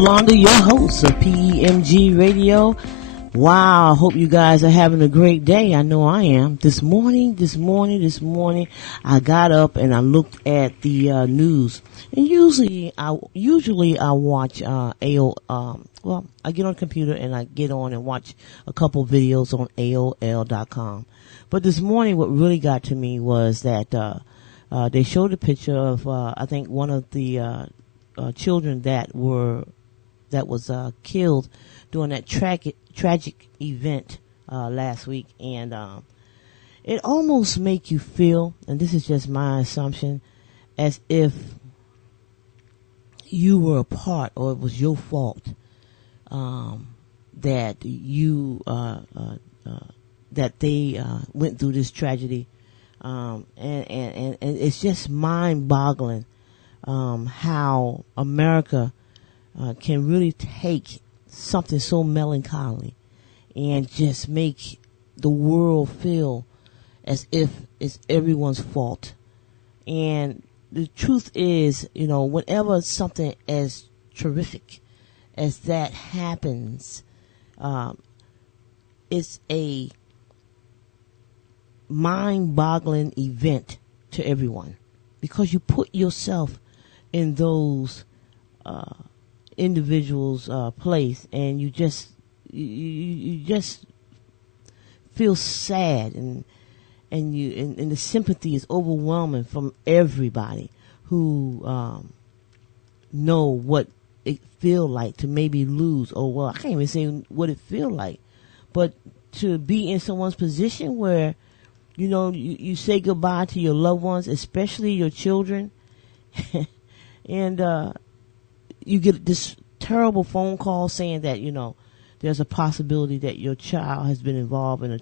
Yolonda, your host of PEMG Radio. Wow, I hope you guys are having a great day. I know I am. This morning, I got up and I looked at the news. And usually I watch well, I get on the computer and I get on and watch a couple videos on AOL.com. But this morning, what really got to me was that they showed a picture of I think one of the children that was killed during that tragic event last week, and it almost make you feel, and this is just my assumption, as if you were a part, or it was your fault that you that they went through this tragedy, and it's just mind-boggling how America can really take something so melancholy and just make the world feel as if it's everyone's fault. And the truth is, you know, whenever something as terrific as that happens, it's a mind-boggling event to everyone, because you put yourself in those individuals' place, and you just feel sad, and the sympathy is overwhelming from everybody who know what it feel like to maybe lose, or well, I can't even say what it feel like, but to be in someone's position where, you know, you say goodbye to your loved ones, especially your children, and you get this terrible phone call saying that, you know, there's a possibility that your child has been involved in a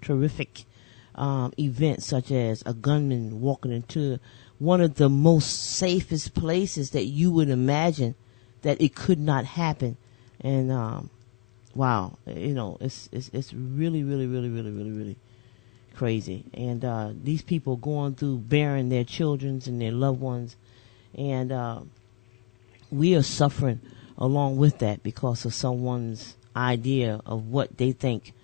terrific event, such as a gunman walking into one of the most safest places that you would imagine that it could not happen. And wow, you know, it's really crazy. And these people going through burying their children and their loved ones, and we are suffering along with that because of someone's idea of what they think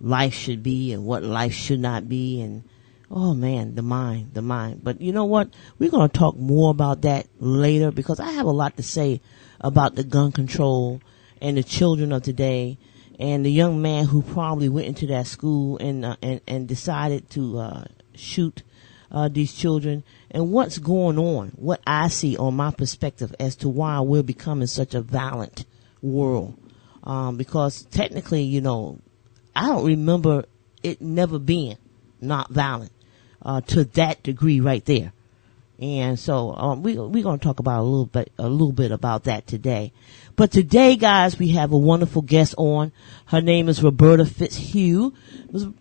life should be and what life should not be. And oh man, the mind. But you know what? We're going to talk more about that later, because I have a lot to say about the gun control and the children of today, and the young man who probably went into that school and decided to shoot these children, and what's going on, what I see on my perspective as to why we're becoming such a violent world. Because technically, you know, I don't remember it never being not violent to that degree right there. And so we're going to talk about a little bit about that today. But today, guys, we have a wonderful guest on. Her name is Roberta Fitzhugh.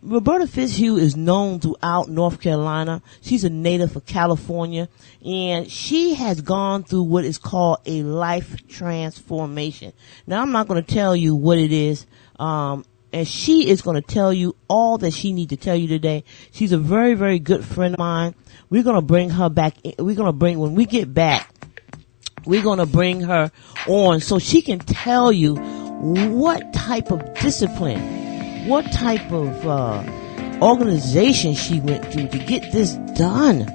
Roberta Fitzhugh is known throughout North Carolina. She's a native of California, and she has gone through what is called a life transformation. Now, I'm not going to tell you what it is, and she is going to tell you all that she needs to tell you today. She's a very, very good friend of mine. We're going to bring her back. When we get back, we're going to bring her on so she can tell you what type of discipline, what type of organization she went through to get this done.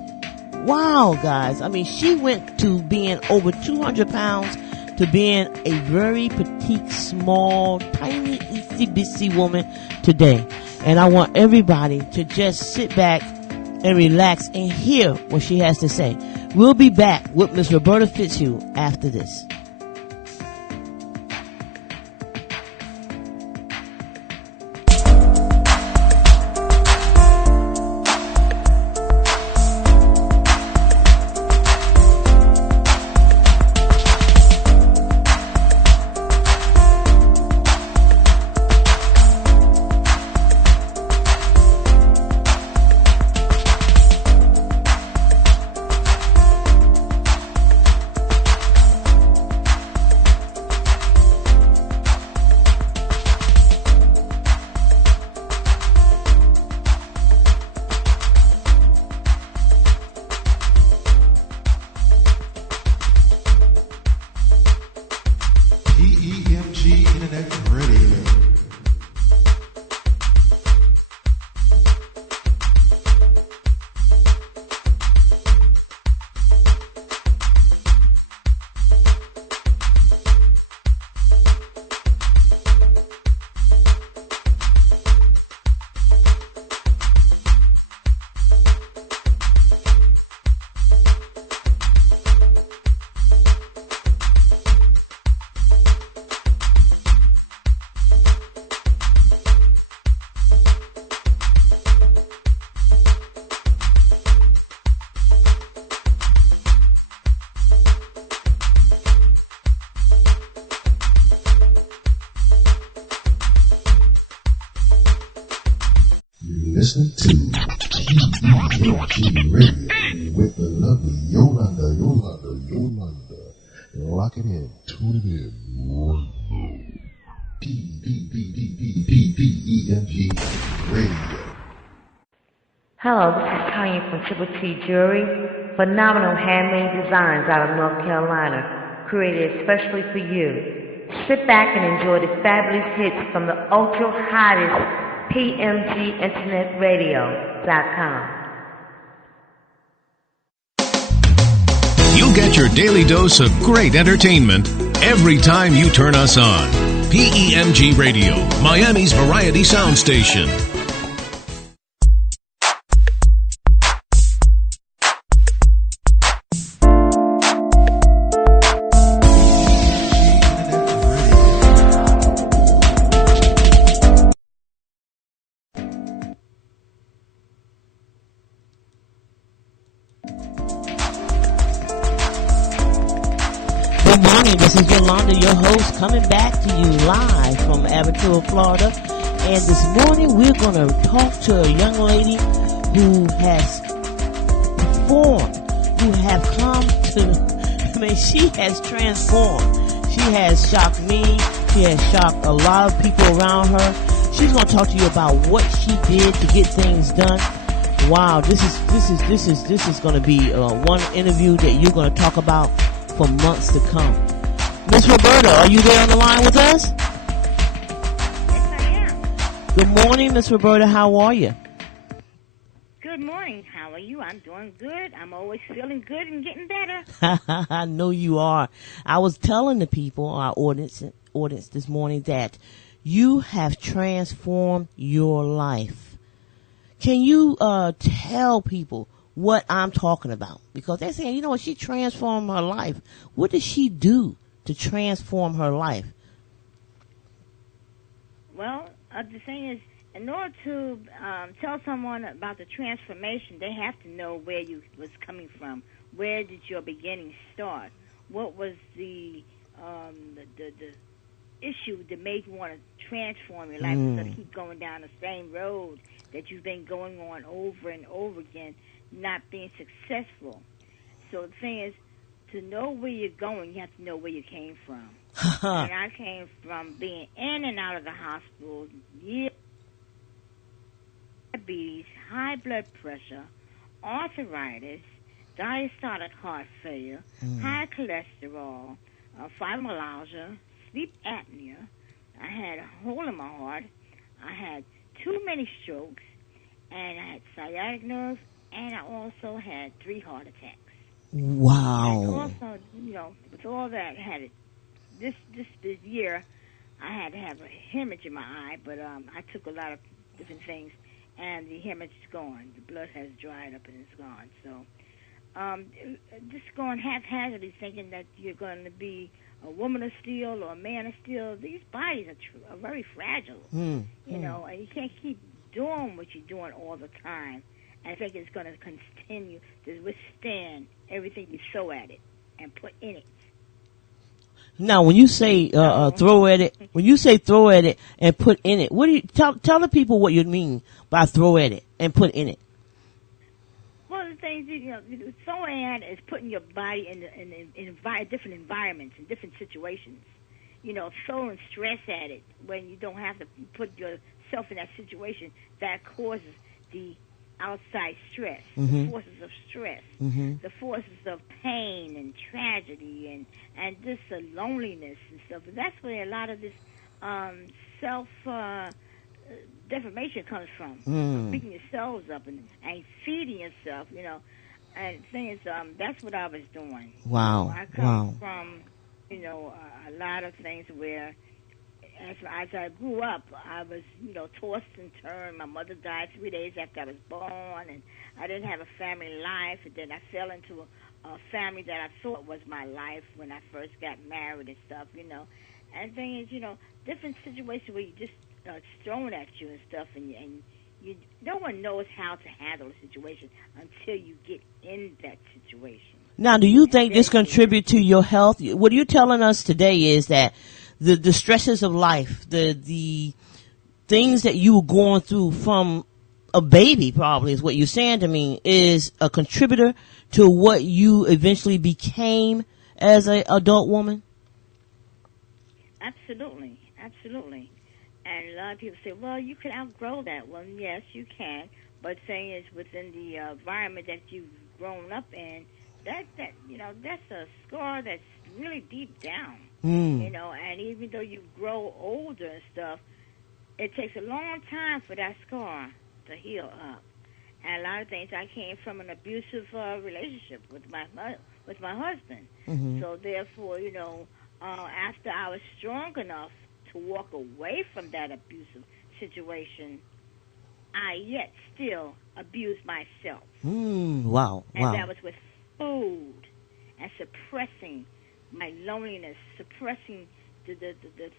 Wow, guys. I mean, she went to being over 200 pounds to being a very petite, small, tiny, itsy-bitsy woman today. And I want everybody to just sit back and relax and hear what she has to say. We'll be back with Miss Roberta Fitzhugh after this. listening to PEMG Radio with the lovely Yolonda. Lock it in. Tune it in right now. PEMG Radio. Hello, this is Tanya from Triple T Jewelry. Phenomenal handmade designs out of North Carolina, created especially for you. Sit back and enjoy the fabulous hits from the ultra hottest PMGInternetRadio.com. You get your daily dose of great entertainment every time you turn us on. PEMG Radio, Miami's variety sound station. Good morning, this is Yolonda, your host, coming back to you live from Aventura, Florida. And this morning we're going to talk to a young lady who has performed, who have come to, she has transformed. She has shocked me. She has shocked a lot of people around her. She's going to talk to you about what she did to get things done. Wow, this is going to be one interview that you're going to talk about for months to come. Miss Roberta, are you there on the line with us? Yes, I am. Good morning, Miss Roberta. How are you? Good morning. How are you? I'm doing good. I'm always feeling good and getting better. I know you are. I was telling the people, our audience this morning, that you have transformed your life. Can you tell people what I'm talking about? Because they're saying, you know what, she transformed her life. What did she do to transform her life? Well, the thing is, in order to tell someone about the transformation, they have to know where you was coming from. Where did your beginning start? What was the issue that made you want to transform your life instead of keep going down the same road that you've been going on over and over again, not being successful? So the thing is, to know where you're going, you have to know where you came from. And I came from being in and out of the hospital, diabetes, high blood pressure, arthritis, diastolic heart failure, high cholesterol, fibromyalgia, sleep apnea. I had a hole in my heart. I had too many strokes, and I had sciatic nerve, and I also had 3 heart attacks. Wow. And also, with all that, this year, I had to have a hemorrhage in my eye, but I took a lot of different things, and the hemorrhage is gone. The blood has dried up and it's gone. So just going haphazardly thinking that you're going to be a woman of steel or a man of steel, these bodies are very fragile, and you can't keep doing what you're doing all the time. I think it's going to continue to withstand everything you throw at it and put in it. Now, when you say throw at it, and put in it, what do you tell the people what you mean by throw at it and put in it? Well, the thing is, throwing at it is putting your body in different environments and different situations. Throwing stress at it when you don't have to put yourself in that situation, that causes the outside stress, the forces of stress, the forces of pain and tragedy and just the loneliness and stuff. And that's where a lot of this self-defamation comes from, picking yourselves up and feeding yourself, And the thing is, that's what I was doing. Wow. I come from, a lot of things where as I grew up, I was, tossed and turned. My mother died 3 days after I was born, and I didn't have a family life. And then I fell into a family that I thought was my life when I first got married and stuff, And the thing is, different situations where you just it's thrown at you and stuff, and you no one knows how to handle a situation until you get in that situation. Now, do you think this contributes to your health? What you're telling us today is that the stresses of life, the things that you were going through from a baby probably is what you're saying to me is a contributor to what you eventually became as an adult woman? Absolutely. Absolutely. And a lot of people say, well, you can outgrow that. Well, yes, you can. But saying is within the environment that you've grown up in, that's a scar that's really deep down. And even though you grow older and stuff, it takes a long time for that scar to heal up. And a lot of things, I came from an abusive relationship with my husband. Mm-hmm. So therefore, after I was strong enough to walk away from that abusive situation, I yet still abused myself. Wow. And that was with food and suppressing my loneliness, suppressing the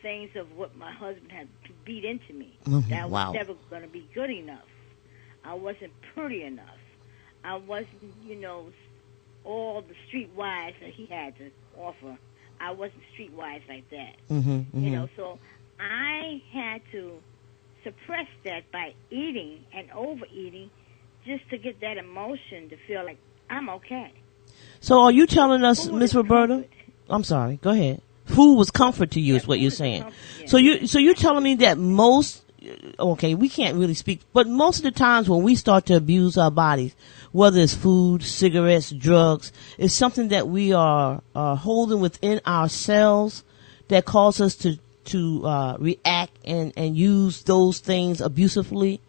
things of what my husband had beat into me. Mm-hmm. That was never going to be good enough. I wasn't pretty enough. I wasn't, all the streetwise that he had to offer. I wasn't streetwise like that. Mm-hmm. So I had to suppress that by eating and overeating just to get that emotion to feel like I'm okay. So are you telling us, Miss Roberta? I'm sorry. Go ahead. Food was comfort to you, is what you're saying. Yeah. So you're telling me that we can't really speak, but most of the times when we start to abuse our bodies, whether it's food, cigarettes, drugs, it's something that we are holding within ourselves that causes us to react and use those things abusively.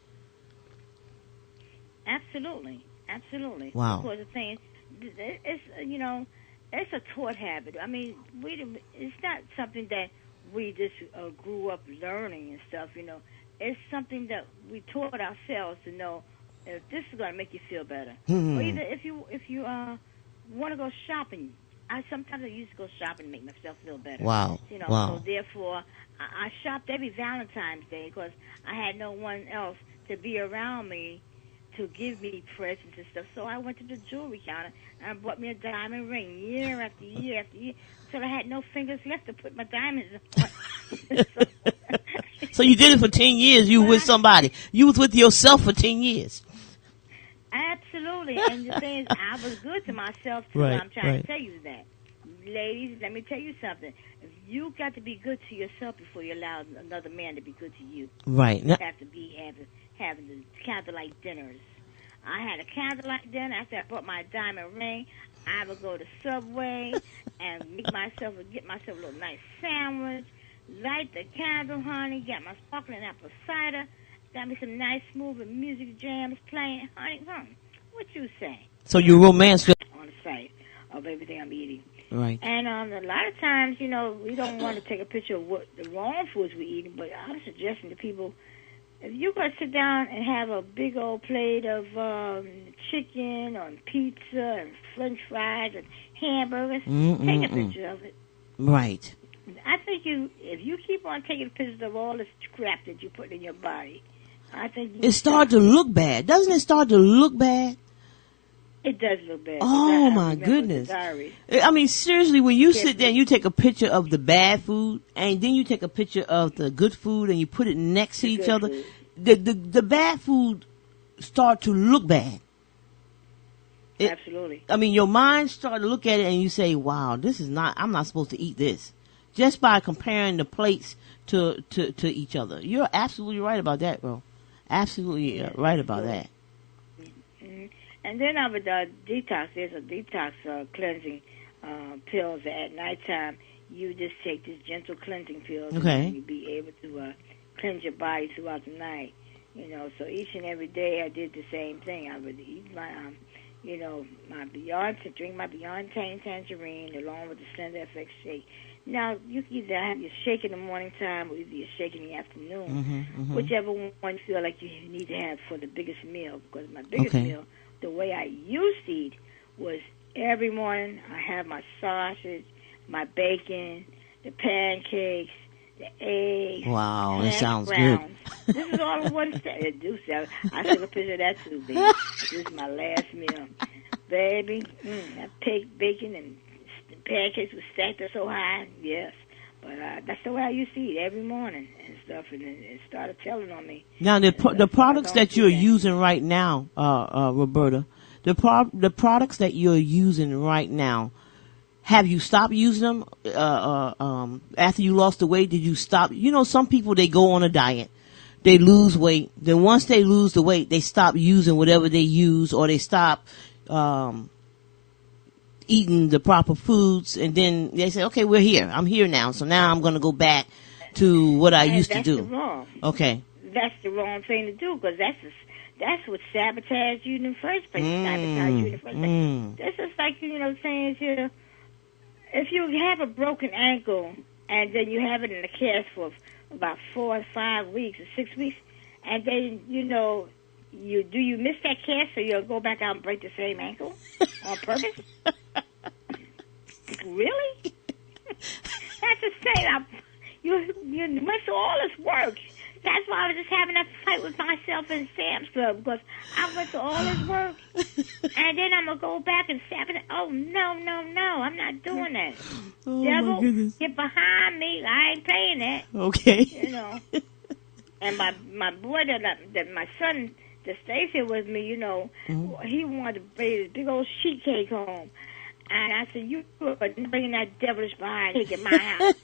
Absolutely. Wow. Because the thing, it's a taught habit. I mean, it's not something that we just grew up learning and stuff. It's something that we taught ourselves to know. If this is going to make you feel better, or either if you want to go shopping. Sometimes I used to go shopping to make myself feel better. Wow. So therefore, I shopped every Valentine's Day because I had no one else to be around me to give me presents and stuff. So I went to the jewelry counter and I bought me a diamond ring year after year after year until I had no fingers left to put my diamonds on. So you did it for 10 years. You were with somebody. You was with yourself for 10 years. Absolutely. And the thing is, I was good to myself, too. Right, I'm trying to tell you that. Ladies, let me tell you something. You got to be good to yourself before you allow another man to be good to you. Right. You have to be having the candlelight dinners. I had a candlelight dinner after I bought my diamond ring. I would go to Subway and get myself a little nice sandwich, light the candle, honey, get my sparkling apple cider, got me some nice smooth music jams playing, honey. What you say? So you romance on the site of everything I'm eating. Right. And a lot of times, we don't want to take a picture of what the wrong foods we're eating, but I'm suggesting to people, if you're going to sit down and have a big old plate of chicken or pizza and French fries and hamburgers, take a picture of it. Right. I think if you keep on taking pictures of all this crap that you put in your body, I think it starts to look bad. Doesn't it start to look bad? It does look bad. Oh, my goodness. I mean, seriously, when you sit there and you take a picture of the bad food and then you take a picture of the good food and you put it next to each other, the bad food start to look bad. Absolutely. I mean, your mind start to look at it and you say, wow, I'm not supposed to eat this. Just by comparing the plates to each other. You're absolutely right about that, bro. Absolutely right about that. And then I would detox. There's a detox cleansing pills at nighttime. You just take this gentle cleansing pills, and you'll be able to cleanse your body throughout the night. So each and every day I did the same thing. I would eat my, drink my Beyond Tangerine along with the Slender FX shake. Now, you can either have your shake in the morning time or either your shake in the afternoon, whichever one you feel like you need to have for the biggest meal. Because my biggest meal, the way I used to eat, was every morning I have my sausage, my bacon, the pancakes, the eggs. Wow, that sounds good. This is all in one set. I took a picture of that too, baby. This is my last meal. Baby, that bacon and pancakes were stacked up so high, yes. But that's the way I used to eat every morning and stuff, and it started telling on me. Now, the products that you're using right now, Roberta, the products that you're using right now, have you stopped using them after you lost the weight? Did you stop? You know, some people, they go on a diet. They lose weight. Then once they lose the weight, they stop using whatever they use, or they stop eating the proper foods, and then they say, okay, we're here. I'm here now. So now I'm going to go back to what I used to do. That's wrong. Okay. That's the wrong thing to do, because that's what sabotaged you in the first place. Sabotage you in the first place. That's just like, saying, if you have a broken ankle and then you have it in a cast for about 4 or 5 weeks or 6 weeks, and then, you miss that cast, so you'll go back out and break the same ankle on purpose? Really? That's the same. You went through all this work. That's why I was just having that fight with myself in Sam's Club, because I went through all this work, and then I'm going to go back and sabotage. Oh, no, I'm not doing that. Oh, Devil, my goodness. get behind me. I ain't paying that. Okay. And my boy, that my son that stays here with me, he wanted to bring this big old sheet cake home. And I said, you are bringing that devilish behind cake in my house.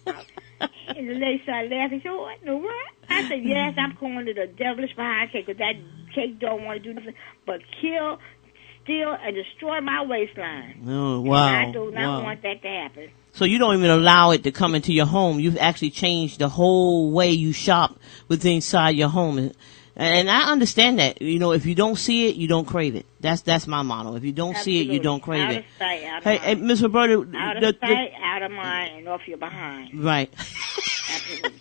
And the lady started laughing. She said, what in the world? I said, yes, I'm calling it a devilish behind cake, because that cake don't want to do nothing but kill, steal, and destroy my waistline. Oh, wow. And I do not want that to happen. So you don't even allow it to come into your home. You've actually changed the whole way you shop within inside your home. And I understand that. If you don't see it, you don't crave it. That's my motto. If you don't see it, you don't crave it. Out of sight, out of Hey, mind. Miss Roberta. Out of sight, out of mind, and off your behind. Right. Absolutely.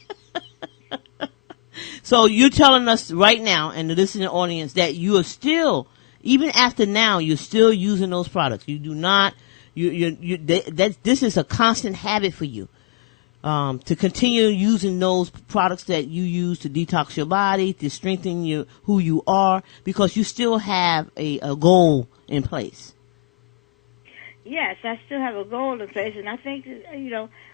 So you're telling us right now, and the listening audience, that you are still, even after now, you're still using those products. You do not. This is a constant habit for you. To continue using those products that you use to detox your body, to strengthen who you are, because you still have a goal in place. Yes, I still have a goal in place, and I think,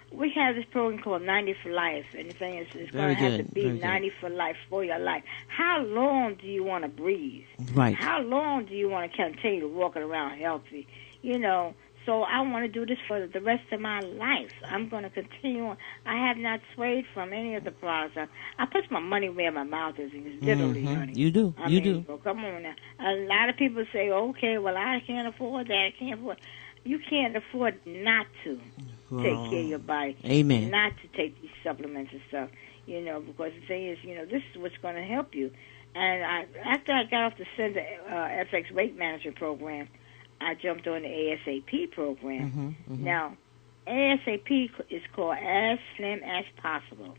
we have this program called 90 for Life, and the thing is, it's going to have to be 90 for life for your life. How long do you want to breathe? Right. How long do you want to continue walking around healthy? So I want to do this for the rest of my life. I'm going to continue on. I have not swayed from any of the products. I put my money where my mouth is, literally, honey. You do. I mean, well, come on now. A lot of people say, okay, well, I can't afford that. I can't afford. You can't afford not to take care of your body. Amen. Not to take these supplements and stuff, because the thing is, this is what's going to help you. And after I got off the Center FX Weight Management Program, I jumped on the ASAP program. Now, ASAP is called As Slim as Possible.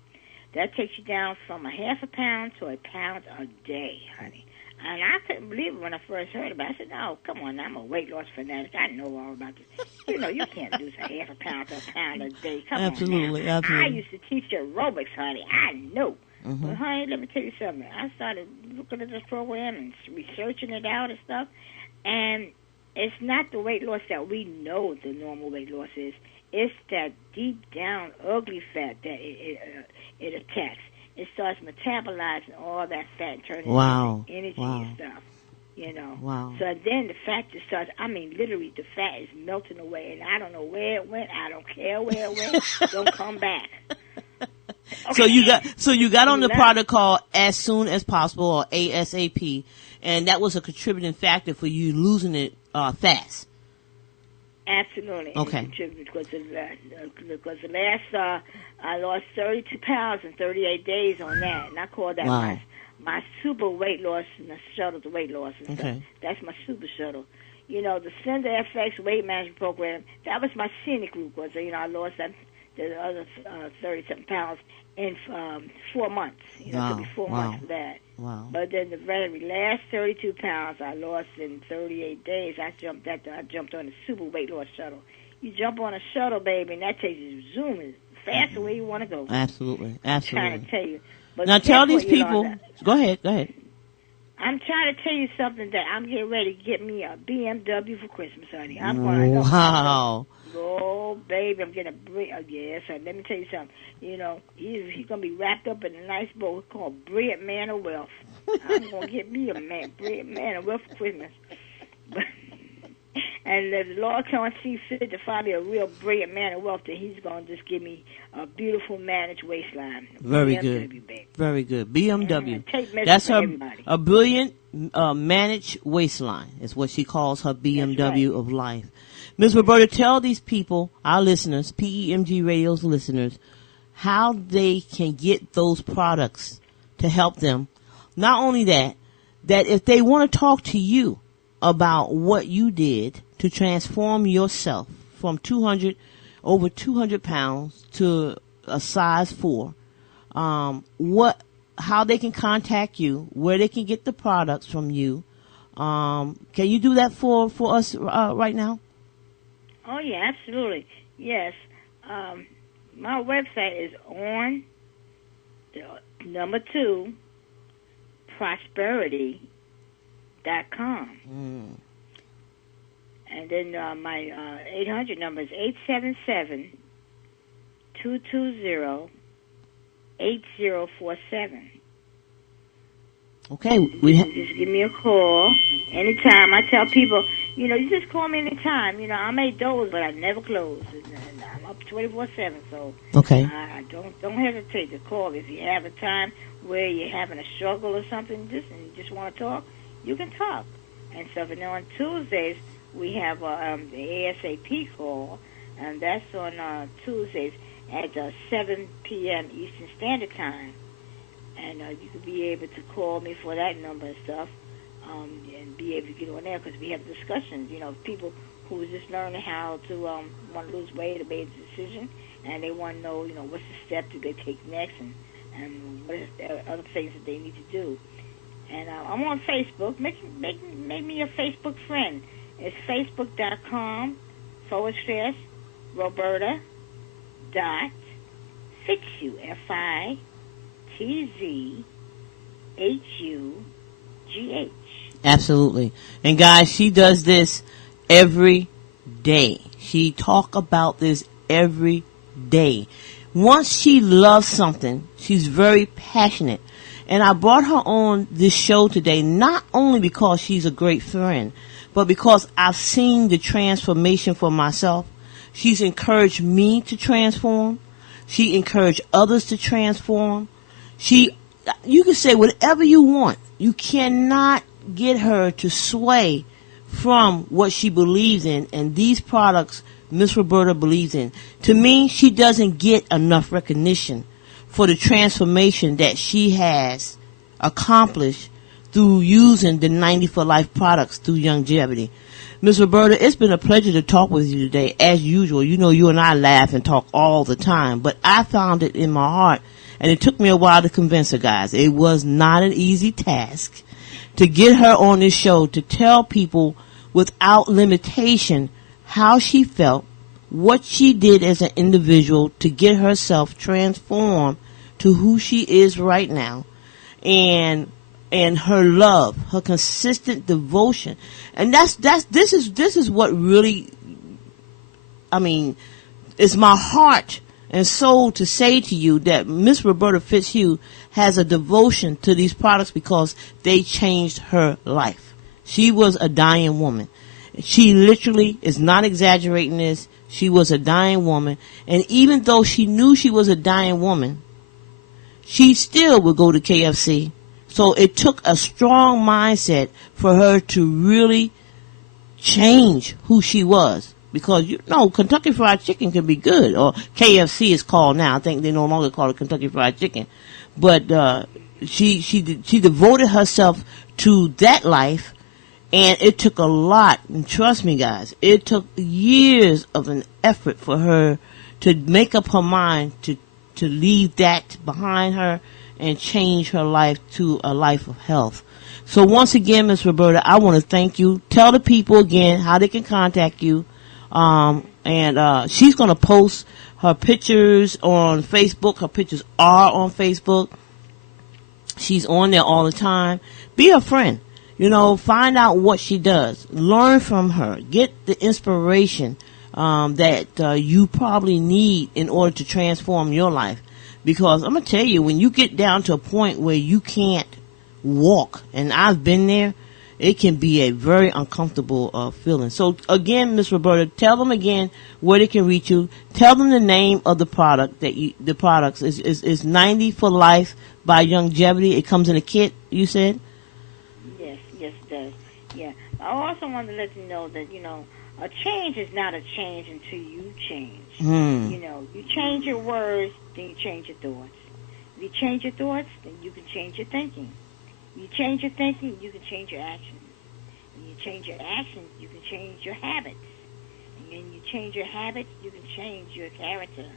That takes you down from a half a pound to a pound a day, honey. And I couldn't believe it when I first heard about it. I said, no, come on, I'm a weight loss fanatic. I know all about this. You can't lose a half a pound to a pound a day. Come absolutely, on now. Absolutely. I used to teach aerobics, honey. I know. But, honey, let me tell you something. I started looking at this program and researching it out and stuff. And it's not the weight loss that we know the normal weight loss is. It's that deep down ugly fat that it attacks. It starts metabolizing all that fat and turning it into energy and stuff, Wow. So then the fat just starts, literally the fat is melting away, and I don't know where it went. I don't care where it went. Don't come back. Okay. So you got on the product called As Soon as Possible, or ASAP, and that was a contributing factor for you losing it fast. Absolutely. Okay. Because the last I lost 32 pounds in 38 days on that, and I call that my super weight loss and the shuttle to weight loss and stuff. That's my super shuttle. The Center FX Weight Management Program, that was my scenic route, because I lost the other 30-something pounds in 4 months. It took me 4 months for that. Wow. But then the very last 32 pounds I lost in 38 days, I jumped on the super weight loss shuttle. You jump on a shuttle, baby, and that takes you zooming fast where you want to go. Absolutely. I'm trying to tell you. But now tell these people. Go ahead. I'm trying to tell you something that I'm getting ready to get me a BMW for Christmas, honey. I'm going to go. Wow. Oh, baby, I'm getting yes, let me tell you something. You know, he's going to be wrapped up in a nice bow called Bread Man of Wealth. I'm going to get me a Bread Man of Wealth for Christmas. And if the Lord can't see fit to find me a real Bread Man of Wealth, then he's going to just give me a beautiful managed waistline. Very BMW, good. Baby. Very good. BMW. That's her everybody. a brilliant managed waistline is what she calls her BMW of life. Ms. Roberta, tell these people, our listeners, PEMG Radio's listeners, how they can get those products to help them. Not only that if they want to talk to you about what you did to transform yourself from over 200 pounds to a size 4, how they can contact you, where they can get the products from you. Can you do that for us right now? Oh, yeah, absolutely. Yes. My website is on number 2, prosperity.com. And then my 800 number is 877-220-8047. Okay. Just give me a call anytime. I tell people, you just call me anytime. I may doze, but I never close. And I'm up 24/7, so okay. Don't hesitate to call. If you have a time where you're having a struggle or something, and you just want to talk, you can talk. And so, on Tuesdays, we have the ASAP call, and that's on Tuesdays at 7 p.m. Eastern Standard Time. And you could be able to call me for that number and stuff, and be able to get on there, because we have discussions, people who are just learning how to want to lose weight or made a decision, and they want to know, what's the step that they take next, and what is other things that they need to do. And I'm on Facebook. Make me a Facebook friend. It's facebook.com/Roberta.Fitzhugh, FITZHUGH. Absolutely. And guys, she does this every day. She talk about this every day. Once she loves something, she's very passionate. And I brought her on this show today not only because she's a great friend, but because I've seen the transformation for myself. She's encouraged me to transform. She encouraged others to transform. You can say whatever you want. You cannot get her to sway from what she believes in, and these products Miss Roberta believes in. To me, she doesn't get enough recognition for the transformation that she has accomplished through using the 90 for Life products through longevity. Miss Roberta, it's been a pleasure to talk with you today. As usual, you and I laugh and talk all the time, but I found it in my heart, and it took me a while to convince her, guys. It was not an easy task to get her on this show to tell people without limitation how she felt, what she did as an individual to get herself transformed to who she is right now, and her love, her consistent devotion. And this is what really, it's my heart and soul to say to you that Miss Roberta Fitzhugh has a devotion to these products because they changed her life. She was a dying woman. She literally is not exaggerating this. She was a dying woman. And even though she knew she was a dying woman, she still would go to KFC. So it took a strong mindset for her to really change who she was. Because, Kentucky Fried Chicken can be good. Or KFC is called now. I think they no longer call it Kentucky Fried Chicken. But she devoted herself to that life. And it took a lot. And trust me, guys, it took years of an effort for her to make up her mind to leave that behind her and change her life to a life of health. So once again, Miss Roberta, I want to thank you. Tell the people again how they can contact you. And she's going to post her pictures on Facebook. Her pictures are on Facebook. She's on there all the time. Be a friend. Find out what she does. Learn from her. Get the inspiration that you probably need in order to transform your life. Because I'm going to tell you, when you get down to a point where you can't walk, and I've been there, it can be a very uncomfortable feeling. So again, Miss Roberta, tell them again where they can reach you. Tell them the name of the product the products is 90 for Life by Longevity. It comes in a kit, you said? Yes, it does. Yeah. I also want to let you know that, a change is not a change until you change. You change your words, then you change your thoughts. If you change your thoughts, then you can change your thinking. You change your thinking, you can change your actions. When you change your actions, you can change your habits. And when you change your habits, you can change your character.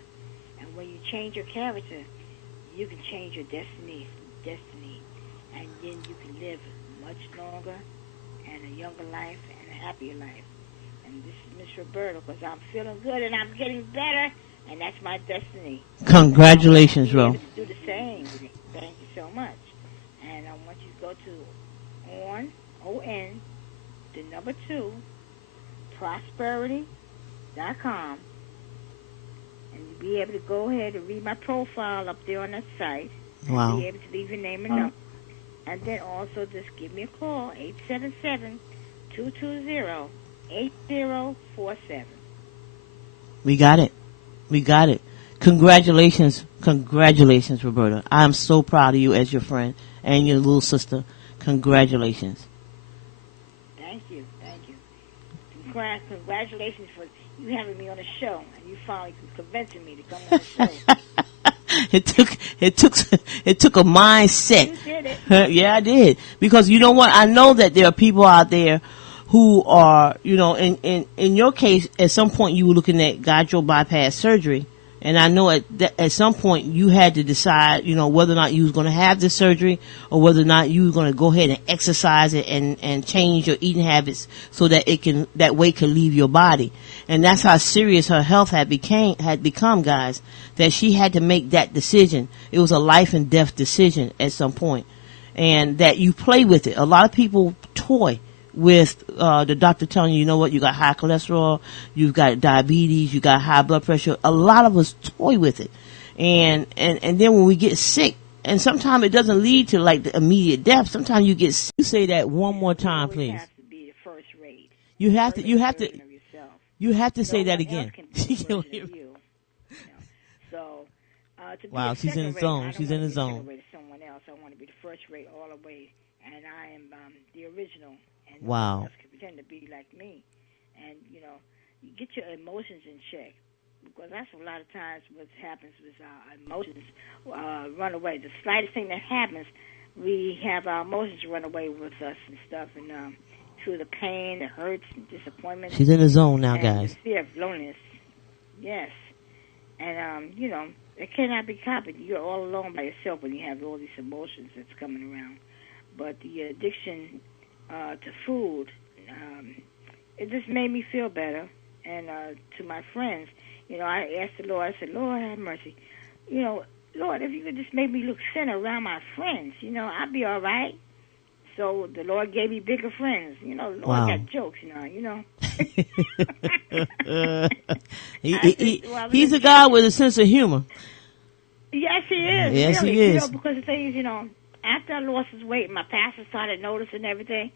And when you change your character, you can change your destiny. And then you can live much longer and a younger life and a happier life. And this is Miss Roberta, because I'm feeling good and I'm getting better, and that's my destiny. Congratulations, Ro. Do the same. Thank you so much. And I want you to go to ON, the number 2, prosperity.com, and you'll be able to go ahead and read my profile up there on that site. Wow. Be able to leave your name and number. And then also just give me a call, 877-220-8047. We got it. Congratulations, Roberta. I am so proud of you as your friend and your little sister. Congratulations. Thank you. Congratulations for you having me on the show, and you finally convincing me to come on the show. It took a mindset. You did it. Yeah, I did. Because you know what? I know that there are people out there who are, in your case, at some point you were looking at gastro bypass surgery. And I know at some point you had to decide, whether or not you was going to have this surgery or whether or not you were going to go ahead and exercise it and change your eating habits so that that weight could leave your body. And that's how serious her health had become, guys, that she had to make that decision. It was a life and death decision at some point. And that you play with it. A lot of people toy with the doctor telling you, you know what, you got high cholesterol, you've got diabetes, you got high blood pressure. A lot of us toy with it. And then when we get sick, and sometimes it doesn't lead to like the immediate death. Sometimes you get sick. You say that one more time, please. You have to be the first rate. You have to say that again. Wow, she's in the zone. She's in the zone. Someone else. I want to be the first rate all the way, and I am the original. And wow. No one else can pretend to be like me. And, you get your emotions in check. Because that's a lot of times what happens with our emotions run away. The slightest thing that happens, we have our emotions run away with us and stuff. And through the pain, the hurts, and disappointment. She's in the zone now, and guys. The fear of loneliness. Yes. And, it cannot be copied. You're all alone by yourself when you have all these emotions that's coming around. But the addiction to food, it just made me feel better. And to my friends, I asked the Lord, I said, Lord, have mercy. Lord, if you could just make me look thinner around my friends, I'd be all right. So the Lord gave me bigger friends. The Lord got jokes, He's a guy with a sense of humor. Yes, he is. Yes, really. he is. Because the thing is, after I lost his weight, my pastor started noticing everything.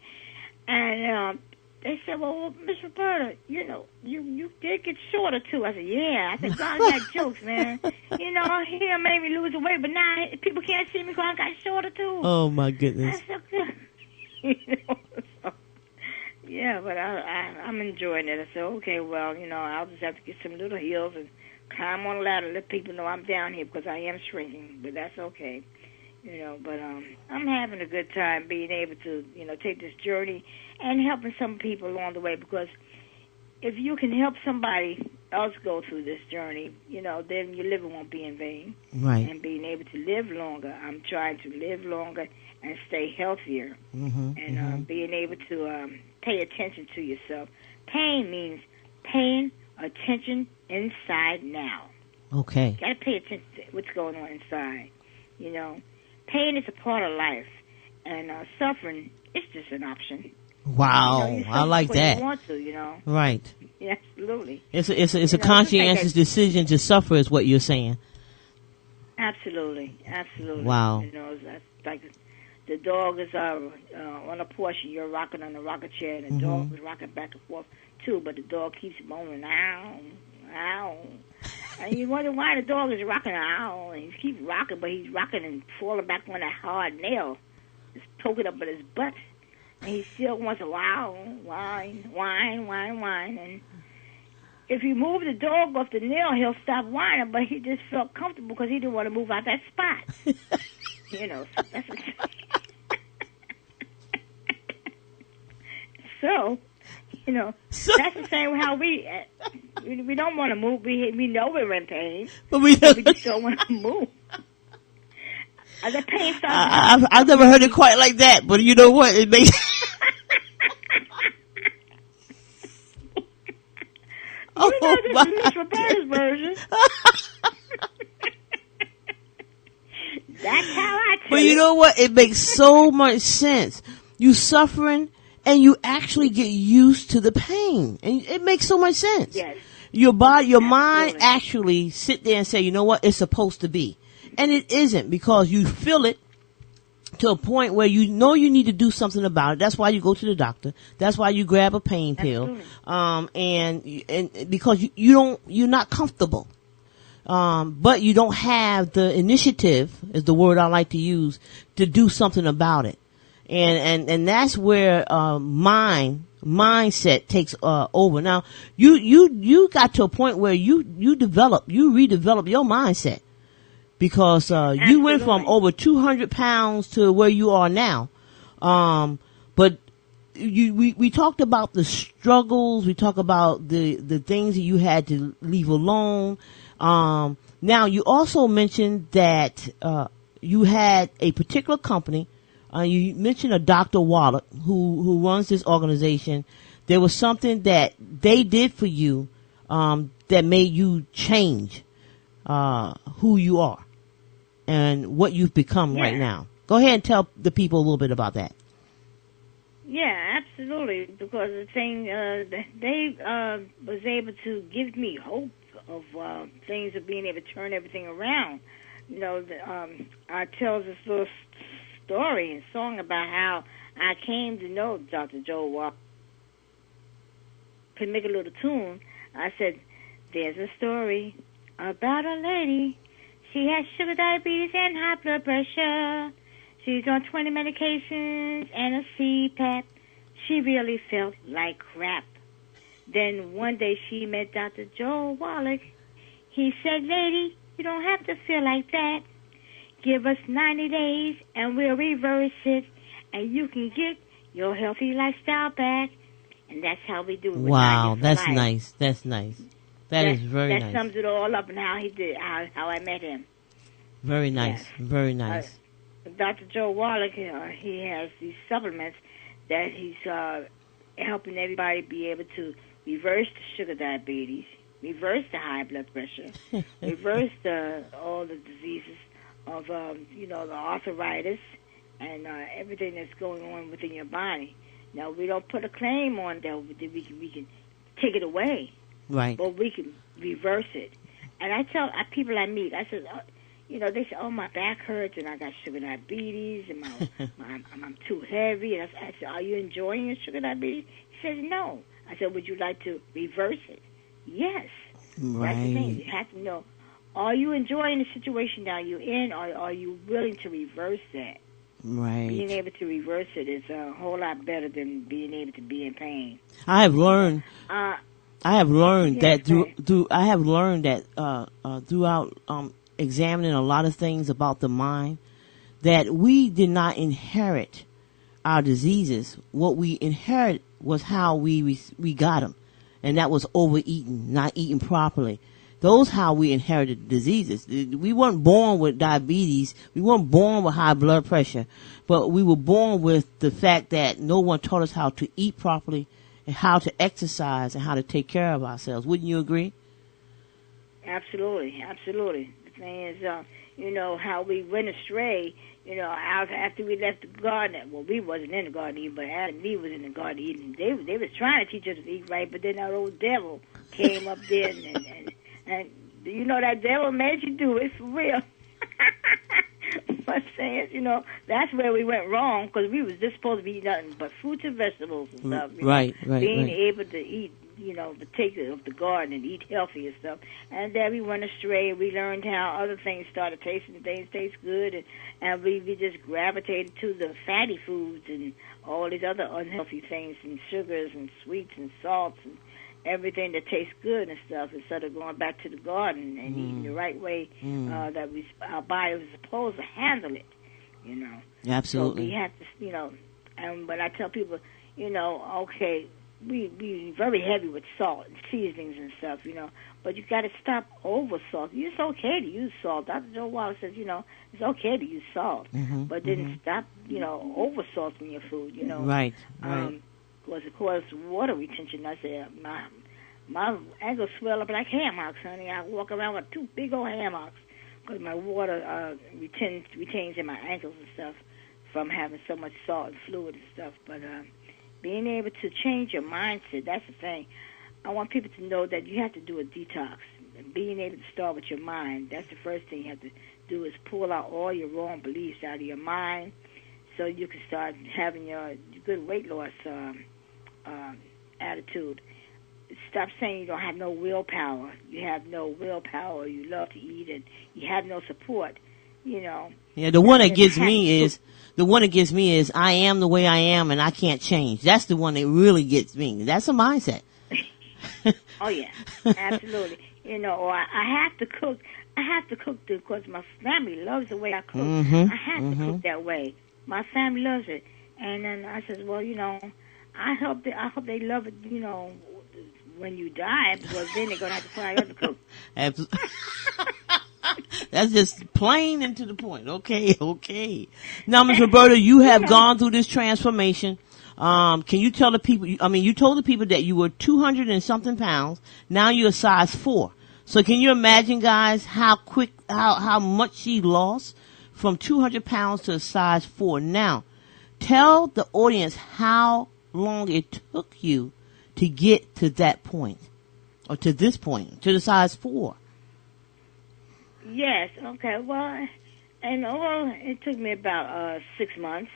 And they said, well, Miss Roberta, you did get shorter, too. I said, yeah. I said, God got jokes, man. He made me lose the weight, but now people can't see me because I got shorter, too. Oh, my goodness. I said, yeah, but I'm enjoying it. I said, okay, well, I'll just have to get some little heels and climb on a ladder, let people know I'm down here because I am shrinking, but that's okay. But I'm having a good time being able to, take this journey and helping some people along the way, because if you can help somebody else go through this journey, then your living won't be in vain. Right. And being able to live longer, I'm trying to live longer and stay healthier. And being able to pay attention to yourself. Pain means paying attention inside now. Okay. Got to pay attention to what's going on inside. Pain is a part of life, and suffering is just an option. Wow, you I like that. You want to, Right. Yeah, absolutely. It's a conscientious decision to suffer, is what you're saying. Absolutely. Wow. That's like the dog is on a porch, and you're rocking on the rocker chair, and the dog is rocking back and forth too, but the dog keeps moaning, ow, ow. And you wonder why the dog is rocking, ow, and he keeps rocking, but he's rocking and falling back on that hard nail. It's poking up at his butt. And he still wants to whine. And if you move the dog off the nail, he'll stop whining, but he just felt comfortable because he didn't want to move out that spot. That's what So, that's the same how we don't want to move. We know we're in pain, but we just don't want to move. The pain starts. I've never heard it quite like that, but you know what? It makes. This is Miss Roberta's version. That's how I tell But you know what? It makes so much sense. You suffering, and you actually get used to the pain, and it makes so much sense. Yes. Your body, your mind actually sit there and say, you know what? It's supposed to be. And it isn't, because you feel it to a point where you know you need to do something about it. That's why you go to the doctor. That's why you grab a pain pill. And because you're not comfortable. But you don't have the initiative, is the word I like to use, to do something about it. And that's where mindset takes over. Now, you got to a point where you redevelop your mindset. Because you went from over 200 pounds to where you are now. But we talked about the struggles. We talked about the things that you had to leave alone. Now, you also mentioned that you had a particular company. You mentioned a Dr. Wallach who runs this organization. There was something that they did for you that made you change who you are and what you've become right now. Go ahead and tell the people a little bit about that. Yeah, absolutely. Because the thing, they was able to give me hope of things of being able to turn everything around. I tell this little story and song about how I came to know Dr. Joe Walker. To make a little tune, I said, there's a story about a lady. She has sugar diabetes and high blood pressure. She's on 20 medications and a CPAP. She really felt like crap. Then one day she met Dr. Joe Wallach. He said, lady, you don't have to feel like that. Give us 90 days and we'll reverse it, and you can get your healthy lifestyle back. And that's how we do it. Wow, that's nice. That's nice. That is very nice. That sums it all up and how he did, how I met him. Very nice. Yeah. Very nice. Dr. Joe Wallach, he has these supplements that he's helping everybody be able to reverse the sugar diabetes, reverse the high blood pressure, reverse all the diseases of the arthritis and everything that's going on within your body. Now, we don't put a claim on that we can take it away. Right. But we can reverse it. And I tell people I meet, I said, they say, oh, my back hurts and I got sugar diabetes and I'm too heavy. And I said, are you enjoying your sugar diabetes? He says, no. I said, would you like to reverse it? Yes. Right. That's the thing. You have to know, are you enjoying the situation that you're in, or are you willing to reverse that? Right. Being able to reverse it is a whole lot better than being able to be in pain. I have learned that throughout examining a lot of things about the mind, that we did not inherit our diseases. What we inherited was how we got them, and that was overeating, not eating properly. Those how we inherited diseases. We weren't born with diabetes. We weren't born with high blood pressure, but we were born with the fact that no one taught us how to eat properly and how to exercise and how to take care of ourselves. Wouldn't you agree? Absolutely, absolutely. The thing is, how we went astray, after we left the garden. Well, we wasn't in the garden Eden, but Adam and Eve was in the garden Eden. They was trying to teach us to eat right, but then that old devil came up there, and that devil made you do it for real. But saying, that's where we went wrong, because we was just supposed to be eating nothing but fruits and vegetables and stuff. Right. Being able to eat, to take of the garden and eat healthy and stuff. And then we went astray. We learned how other things started tasting. Things taste good, and we just gravitated to the fatty foods and all these other unhealthy things and sugars and sweets and salts and everything that tastes good and stuff, instead of going back to the garden and eating the right way that our body was supposed to handle it, Absolutely. So we have to, and when I tell people, okay, we very heavy with salt and seasonings and stuff, but you got to stop over salt. It's okay to use salt. Dr. Joe Wallace says, it's okay to use salt, but then stop, over salting your food, Right. Was of course water retention. I said my ankles swell up like ham hocks, honey. I walk around with 2 big old ham hocks because my water retains in my ankles and stuff from having so much salt and fluid and stuff. But being able to change your mindset, that's the thing. I want people to know that you have to do a detox. And being able to start with your mind, that's the first thing you have to do, is pull out all your wrong beliefs out of your mind, so you can start having your good weight loss attitude. Stop saying you don't have no willpower. You have no willpower. You love to eat and you have no support. Yeah, the one that gets me is I am the way I am and I can't change. That's the one that really gets me. That's a mindset. Oh yeah, absolutely. Or I have to cook. I have to cook because my family loves the way I cook. I have to cook that way. My family loves it. And then I said, well, I hope they love it, when you die, because then they're going to have to find other cook. Absolutely. That's just plain and to the point. Okay. Now, Ms. Roberta, you have gone through this transformation. Can you tell the people, you told the people that you were 200 and something pounds. Now you're a size 4. So can you imagine, guys, how much she lost from 200 pounds to a size 4? Now, tell the audience how long it took you to get to that point, or to this point, to the size 4. Yes. Okay. Well, it took me about 6 months.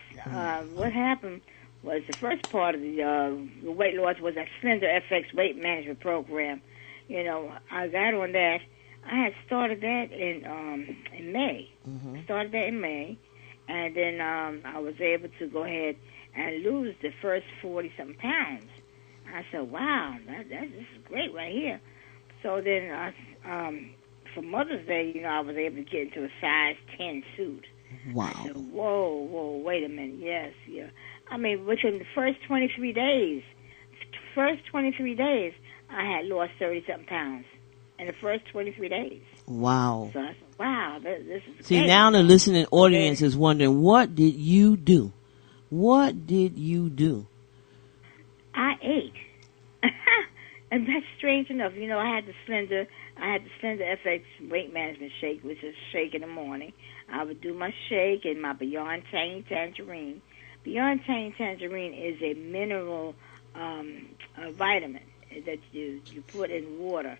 What happened was the first part of the weight loss was a Slender FX weight management program. I got on that. I had started that in May. Started that in May, and then I was able to go ahead and lose the first 40-something pounds. I said, wow, this is great right here. So then for Mother's Day, I was able to get into a size 10 suit. Wow. I said, whoa, wait a minute. Yes, yeah. Within the first 23 days, I had lost 30-something pounds in the first 23 days. Wow. So I said, wow, this is great. See, now the listening audience is wondering, what did you do? What did you do? I ate. And that's strange enough. I had the Slender FX weight management shake, which is shake in the morning. I would do my shake and my Beyond Tangy Tangerine. Beyond Tangy Tangerine is a mineral vitamin that you put in water.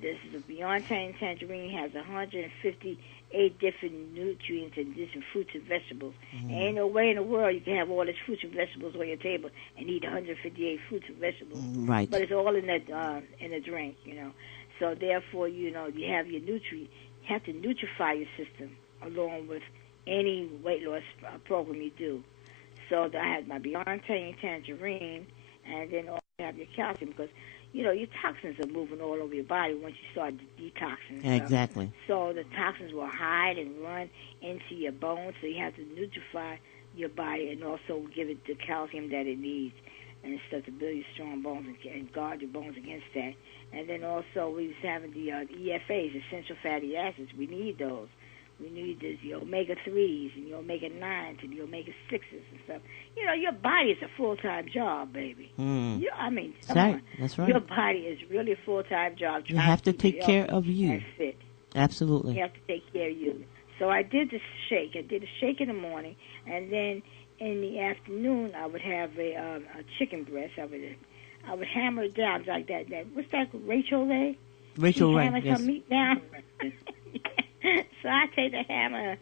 This is a Beyond Tangy Tangerine, has 158 different nutrients and different fruits and vegetables. Ain't no way in the world you can have all these fruits and vegetables on your table and eat 158 fruits and vegetables. Right. But it's all in that in a drink, So therefore, you have your you have to nutrify your system along with any weight loss program you do. So I had my Beyond Tangy Tangerine, and then also have your calcium, because your toxins are moving all over your body once you start detoxing. Exactly. So the toxins will hide and run into your bones, so you have to nutrify your body and also give it the calcium that it needs and stuff to build your strong bones and guard your bones against that. And then also we was having the EFAs, essential fatty acids. We need those. We need the omega-3s and the omega-9s and the omega-6s and stuff. Your body is a full-time job, baby. Come on. That's right. Your body is really a full-time job. You have to take care of you. And fit. Absolutely. You have to take care of you. So I did the shake. I did a shake in the morning, and then in the afternoon I would have a chicken breast. I would hammer it down like that. What's that? Rachel Ray? Rachel Ray. Hammer Yes. some meat down. So I take the hammer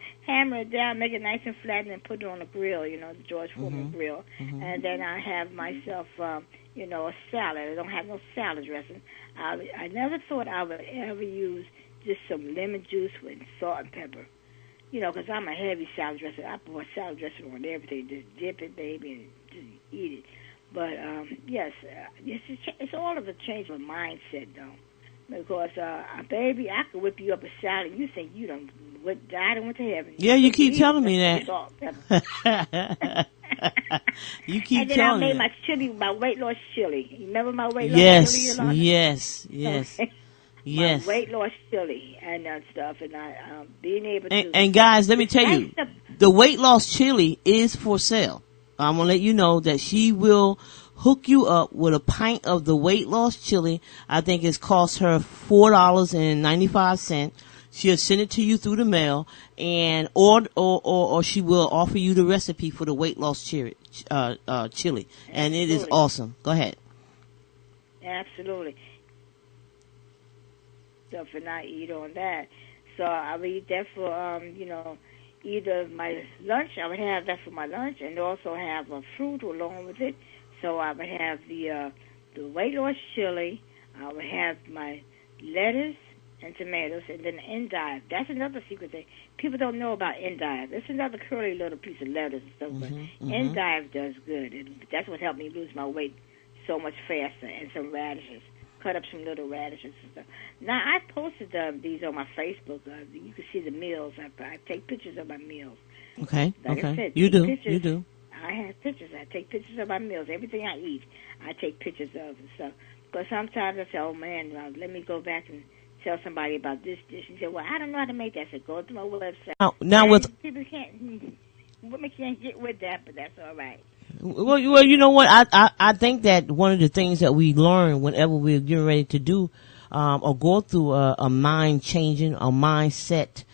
it down, make it nice and flat, and then put it on the grill, the George Foreman grill. And then I have myself, a salad. I don't have no salad dressing. I never thought I would ever use just some lemon juice with salt and pepper. Because I'm a heavy salad dresser. I pour salad dressing on everything. Just dip it, baby, and just eat it. But, yes, it's all of a change of mindset, though. Because, baby, I could whip you up a salad. You think you done died and went to heaven. Yeah, you keep telling me that. You keep telling me. And then I made my weight loss chili. You remember my weight loss chili, Yolanda? Yes. My weight loss chili and stuff, and I being able to. And guys, let me tell you, the weight loss chili is for sale. I'm gonna let you know that she will hook you up with a pint of the weight loss chili. I think it's cost her $4.95. She'll send it to you through the mail, and or she will offer you the recipe for the weight loss chili, and it is awesome. Go ahead. Absolutely. Stuff and I eat on that, so I would eat that for either my lunch. I would have that for my lunch, and also have a fruit along with it. So I would have the weight loss chili. I would have my lettuce and tomatoes, and then endive. That's another secret thing. People don't know about endive. It's another curly little piece of lettuce and stuff, but endive does good. That's what helped me lose my weight so much faster, and some radishes. Cut up some little radishes and stuff. Now, I posted these on my Facebook. You can see the meals. I take pictures of my meals. Okay, like I said, you do. I have pictures. I take pictures of my meals. Everything I eat, I take pictures of and stuff. But sometimes I say, oh, man, let me go back and tell somebody about this dish. And say, well, I don't know how to make that. I said, go to my website. Now with people women can't get with that, but that's all right. Well, you know what? I think that one of the things that we learn whenever we're getting ready to do or go through a mind changing, a mindset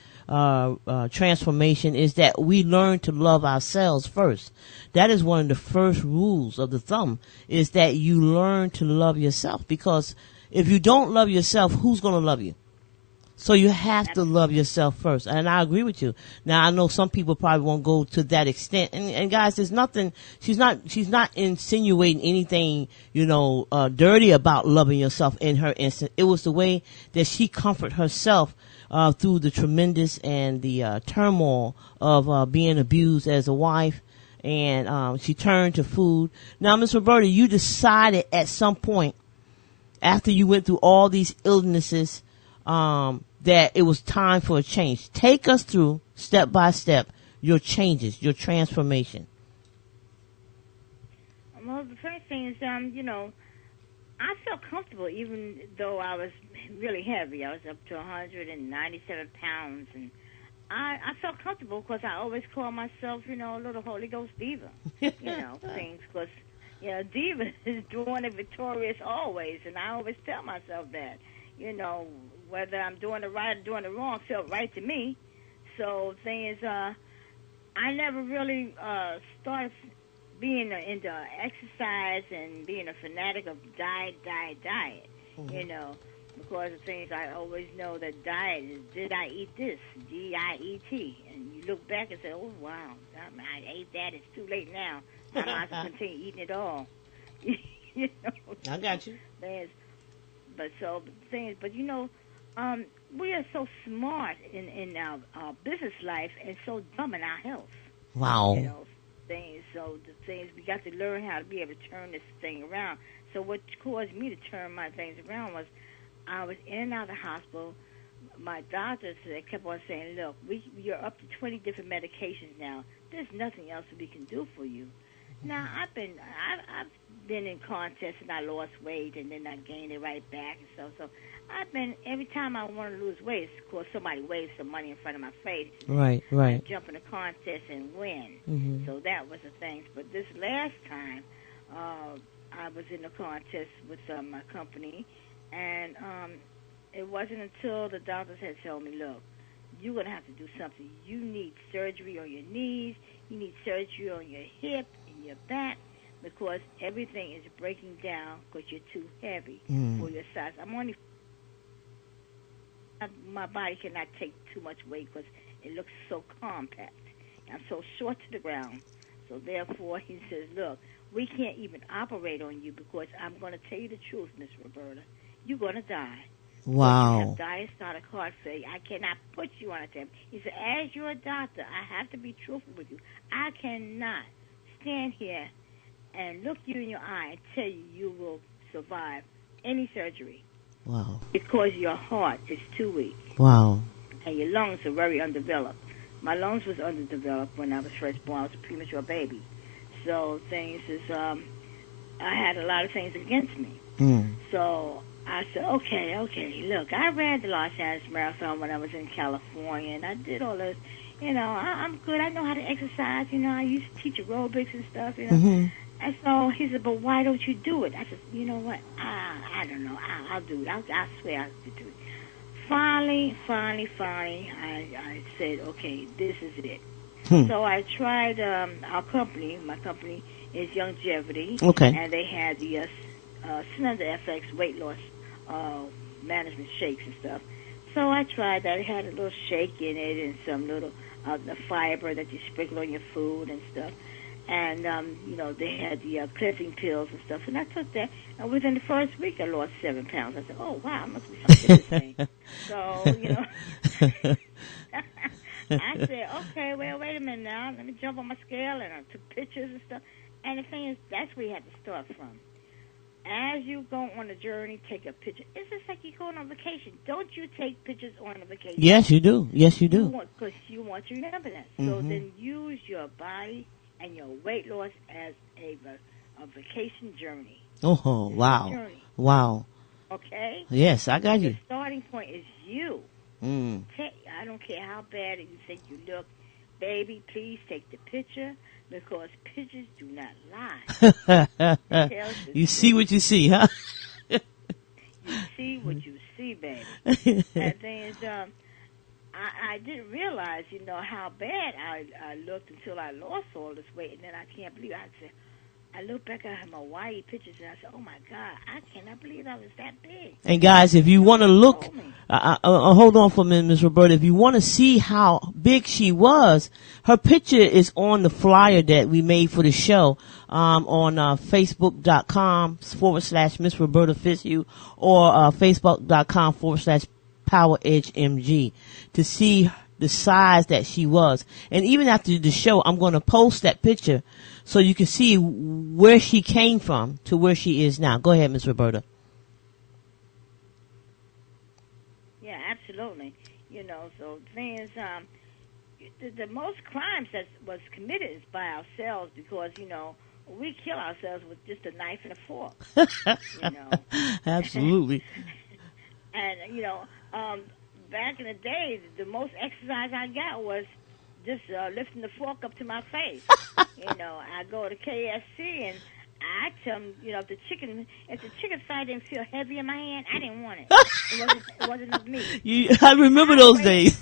transformation is that we learn to love ourselves first. That is one of the first rules of the thumb, is that you learn to love yourself, because if you don't love yourself, who's going to love you? So you have to love yourself first. And I agree with you. Now, I know some people probably won't go to that extent. And guys, there's nothing, she's not insinuating anything, dirty about loving yourself in her instance. It was the way that she comforted herself through the tremendous and the turmoil of being abused as a wife. And she turned to food. Now, Miss Roberta, you decided at some point, after you went through all these illnesses, that it was time for a change. Take us through, step by step, your changes, your transformation. Well, the first thing is, I felt comfortable even though I was really heavy. I was up to 197 pounds, and I felt comfortable because I always call myself, a little Holy Ghost diva, things, because, diva is doing it victorious always, and I always tell myself that. Whether I'm doing it right or doing it wrong, felt right to me. So the thing is, I never really started being into exercise and being a fanatic of diet, because the thing is, I always know that diet is, did I eat this? D-I-E-T. And you look back and say, oh, wow, I ate that. It's too late now. I might as well continue eating it all. I got you. But the thing is, we are so smart in our business life and so dumb in our health. Wow. So the things, we got to learn how to be able to turn this thing around. So what caused me to turn my things around was I was in and out of the hospital. My doctors kept on saying, look, you're up to 20 different medications now. There's nothing else that we can do for you. Now, I've been in contests and I lost weight and then I gained it right back and stuff. So I've been, every time I want to lose weight, it's of course somebody waves some money in front of my face. Right. I jump in a contest and win. Mm-hmm. So that was the thing. But this last time, I was in a contest with my company, and it wasn't until the doctors had told me, look, you're going to have to do something. You need surgery on your knees. You need surgery on your hip and your back because everything is breaking down because you're too heavy for your size. My body cannot take too much weight because it looks so compact. I'm so short to the ground. So therefore, he says, look, we can't even operate on you because I'm going to tell you the truth, Miss Roberta. You're going to die. Wow. You have diastolic heart failure. I cannot put you on a table. He said, as you're a doctor, I have to be truthful with you. I cannot stand here and look you in your eye and tell you you will survive any surgery. Wow. Because your heart is too weak. Wow. And your lungs are very undeveloped. My lungs was underdeveloped when I was first born. I was a premature baby. So things is, I had a lot of things against me. So I said, okay, look, I ran the Los Angeles Marathon when I was in California, and I did all this. You know, I'm good. I know how to exercise. You know, I used to teach aerobics and stuff, you know. And so he said, but why don't you do it? I said, you know what? I don't know. I'll do it. I swear I'll do it. Finally, I said, okay, this is it. So I tried our company. My company is Longevity. Okay. And they had the Slender FX weight loss management shakes and stuff. So I tried that. It had a little shake in it and some little the fiber that you sprinkle on your food and stuff. And, you know, they had the cleansing pills and stuff. And I took that. And within the first week, I lost 7 pounds. I said, oh, wow, I must be something to this thing. So, you know, I said, okay, well, wait a minute now. Let me jump on my scale. And I took pictures and stuff. And the thing is, that's where you have to start from. As you go on a journey, take a picture. It's just like you going on vacation. Don't you take pictures on a vacation? Yes, you do. Yes, you do. Because you want to remember that. So then use your body and your weight loss as a vacation journey. Oh, wow. Wow. Okay? Yes, I got you. The starting point is you. I don't care how bad you think you look. Baby, please take the picture because pictures do not lie. You see what you see, huh? You see what you see, baby. And thing is, I didn't realize, you know, how bad I looked until I lost all this weight. And then I can't believe it. I look back at my Hawaii pictures and I said, oh, my God, I cannot believe I was that big. And, guys, if you want to look, hold on for a minute, Ms. Roberta. If you want to see how big she was, her picture is on the flyer that we made for the show on Facebook.com/Miss Roberta Fitzhugh or Facebook.com/Power Edge MG to see the size that she was. And even after the show, I'm going to post that picture so you can see where she came from to where she is now. Go ahead, Ms. Roberta. Yeah, absolutely. You know, so the thing is, the most crimes that was committed is by ourselves because, you know, we kill ourselves with just a knife and a fork. You know. Absolutely. And, you know, back in the day, the most exercise I got was just lifting the fork up to my face. You know, I go to KFC and I tell them, you know, if the chicken thigh didn't feel heavy in my hand, I didn't want it. It wasn't of me. I remember those days.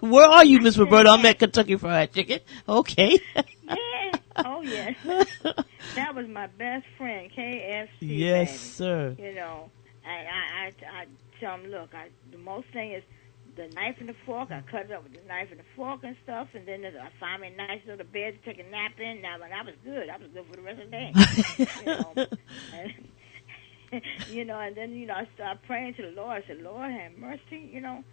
Where are you, Miss Roberta? I'm at Kentucky Fried Chicken. Okay. Yeah. Oh, yes. That was my best friend, KFC. Yes, baby. Sir. You know, I tell them, look, the most thing is the knife and the fork. I cut it up with the knife and the fork and stuff, and then I find me a nice little bed to take a nap in. Now, when I was good for the rest of the day. You know, and then, you know, I started praying to the Lord. I said, Lord, have mercy. You know,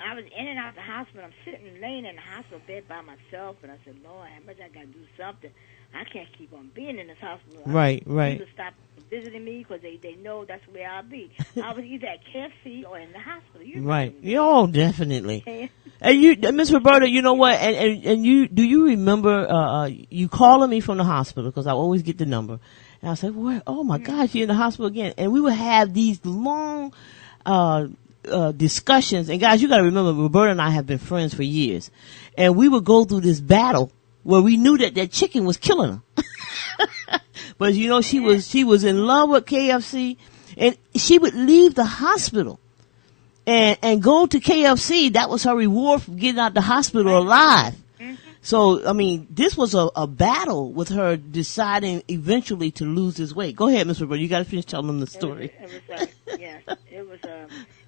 I was in and out of the hospital. I'm laying in the hospital bed by myself, and I said, Lord, have mercy. I got to do something. I can't keep on being in this hospital. Right. People stop visiting me because they know that's where I'll be. I was either at KFC or in the hospital. Right. Oh, definitely. And you, Miss Roberta, you know what? And you, do you remember you calling me from the hospital because I always get the number, and I said, "What? Oh my gosh, you're in the hospital again!" And we would have these long discussions. And guys, you got to remember, Roberta and I have been friends for years, and we would go through this battle where we knew that chicken was killing her. But you know, she was in love with KFC, and she would leave the hospital and go to KFC. That was her reward for getting out the hospital alive. So, I mean, this was a battle with her deciding eventually to lose this weight. Go ahead, Miss Roberta. You got to finish telling them the story.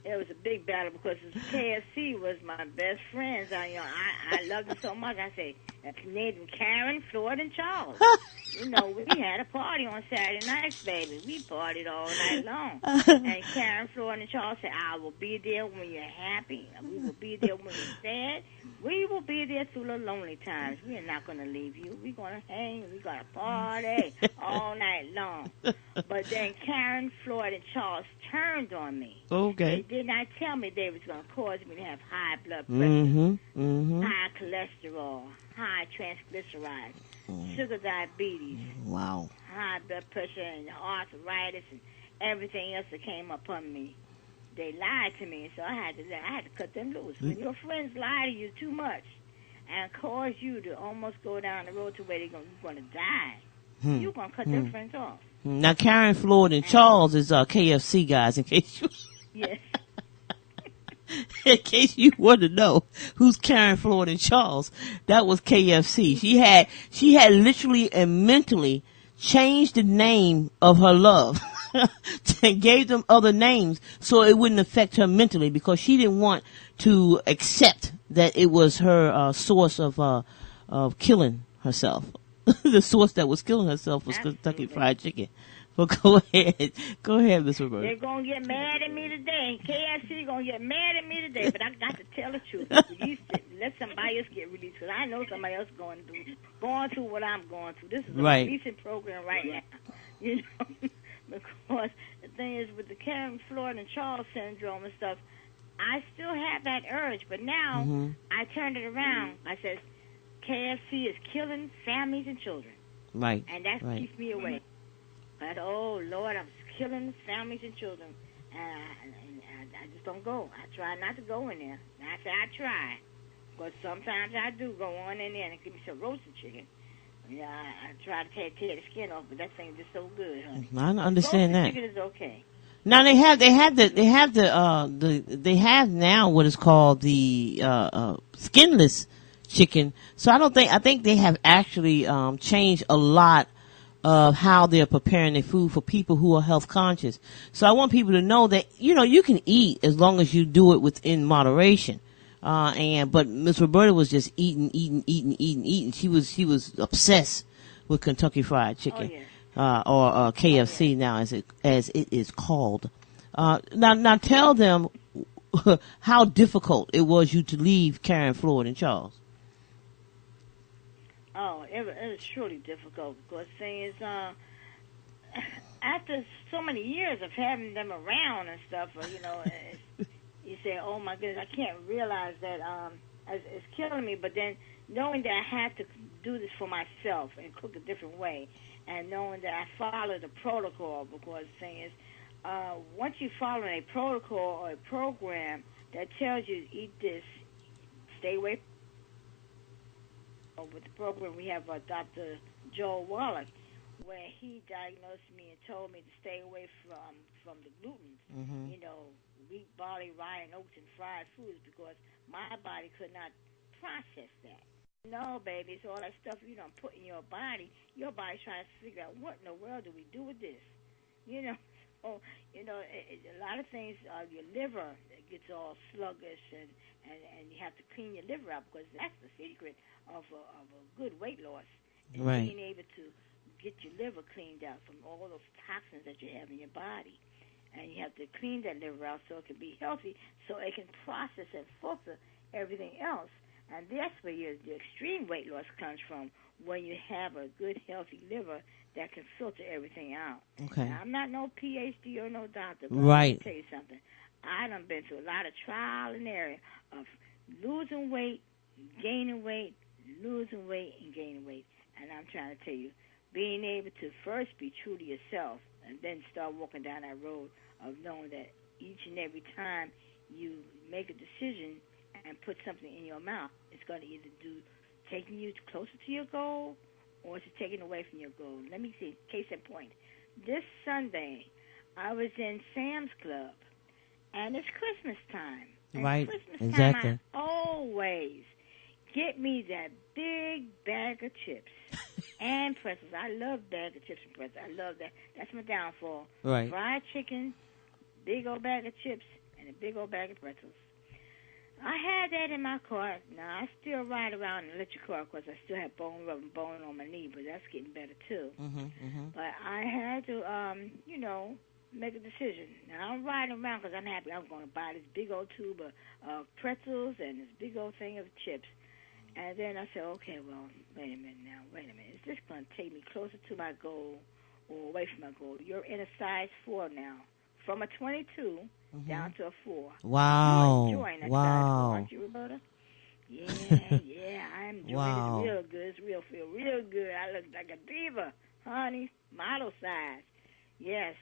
It was a big battle because KFC was my best friends. I loved them so much. I said, named them Karen, Floyd, and Charles. We had a party on Saturday nights, baby. We partied all night long. And Karen, Floyd, and Charles said, I will be there when you're happy. We will be there when you're sad. We will be there through the lonely times. We are not going to leave you. We're going to hang. We're going to party all night long. But then Karen, Floyd, and Charles turned on me. Okay. They did not tell me they was going to cause me to have high blood pressure, high cholesterol, high triglycerides, sugar diabetes, wow, high blood pressure, and arthritis, and everything else that came upon me. They lied to me, so I had to cut them loose. When your friends lie to you too much and cause you to almost go down the road to where you're going to die, you're going to cut them friends off. Now, Karen, Floyd, and Charles is KFC guys, in case you... Yes. In case you want to know who's Karen, Floyd, and Charles, that was KFC. She had literally and mentally changed the name of her love and gave them other names so it wouldn't affect her mentally, because she didn't want to accept that it was her source of killing herself. The source that was killing herself was Kentucky Fried Chicken. But go ahead, Miss Roberta. They're going to get mad at me today. KFC going to get mad at me today, but I got to tell the truth. Let somebody else get released, because I know somebody else going through what I'm going through. This is a recent program right now, because the thing is, with the Karen, Floyd, and Charles syndrome and stuff, I still have that urge, but now I turned it around. I said, KFC is killing families and children. Right. And that keeps me away. But, oh, Lord, I'm killing families and children. And I just don't go. I try not to go in there. And I say I try. But sometimes I do go on in there and give me some roasted chicken. Yeah, I try to tear the skin off, but that thing is just so good, honey. I understand that. Roasted chicken is okay. Now they have now what is called the skinless chicken. So I think they have actually changed a lot of how they're preparing their food for people who are health conscious. So I want people to know that, you can eat as long as you do it within moderation. But Miss Roberta was just eating. She was obsessed with Kentucky Fried Chicken. Or KFC now, as it is called. Now tell them how difficult it was you to leave Karen, Floyd, and Charles. Oh, it was truly difficult, because the thing is, after so many years of having them around and stuff, you say, oh my goodness, I can't realize that it's killing me. But then knowing that I had to do this for myself and cook a different way, and knowing that I followed the protocol, because the thing is, once you follow a protocol or a program that tells you to eat this, stay away. With the program, we have Dr. Joel Wallach, where he diagnosed me and told me to stay away from the gluten, wheat, barley, rye, and oats, and fried foods, because my body could not process that. No, baby, it's all that stuff you don't put in your body. Your body's trying to figure out, what in the world do we do with this? So, a lot of things, your liver gets all sluggish, and you have to clean your liver out, because that's the secret of a good weight loss, is being able to get your liver cleaned out from all those toxins that you have in your body. And you have to clean that liver out so it can be healthy, so it can process and filter everything else. And that's where the extreme weight loss comes from, when you have a good, healthy liver that can filter everything out. Okay. Now, I'm not no PhD or no doctor, but right. I'm going to tell you something. I done been through a lot of trial and error of losing weight, gaining weight, losing weight, and gaining weight. And I'm trying to tell you, being able to first be true to yourself, and then start walking down that road of knowing that each and every time you make a decision and put something in your mouth, it's going to either taking you closer to your goal, or it's taking away from your goal. Let me see, case in point. This Sunday, I was in Sam's Club, And it's Christmas time. And Right, Christmas exactly. time, I always get me that big bag of chips and pretzels. I love bag of chips and pretzels. I love that. That's my downfall. Right. Fried chicken, big old bag of chips, and a big old bag of pretzels. I had that in my car. Now, I still ride around in an electric car because I still have bone on my knee, but that's getting better, too. But I had to, make a decision. Now, I'm riding around because I'm happy. I'm going to buy this big old tube of pretzels and this big old thing of chips. And then I said, okay, well, wait a minute. Is this going to take me closer to my goal or away from my goal? You're in a size 4 now. From a 22 down to a 4. Wow. You're enjoying that size 4, Wow. aren't you, Roberta? Yeah, I'm enjoying Wow. it real good. It's feel real good. I look like a diva, honey. Model size. Yes.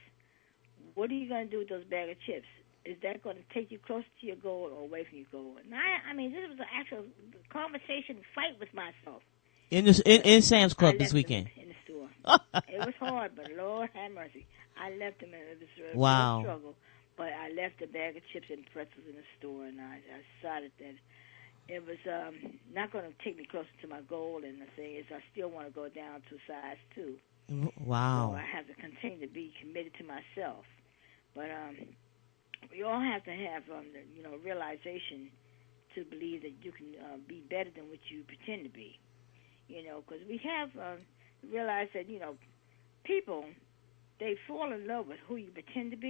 What are you going to do with those bag of chips? Is that going to take you closer to your goal or away from your goal? And I mean, this was an actual conversation, fight with myself. In Sam's Club this weekend. In the store. It was hard, but Lord have mercy. I left them, and it was a Wow. real struggle. But I left a bag of chips and pretzels in the store, and I decided that it was not going to take me closer to my goal. And the thing is, I still want to go down to size 2. Wow. So I have to continue to be committed to myself. But we all have to have the realization to believe that you can be better than what you pretend to be. Because we have realized that people, they fall in love with who you pretend to be.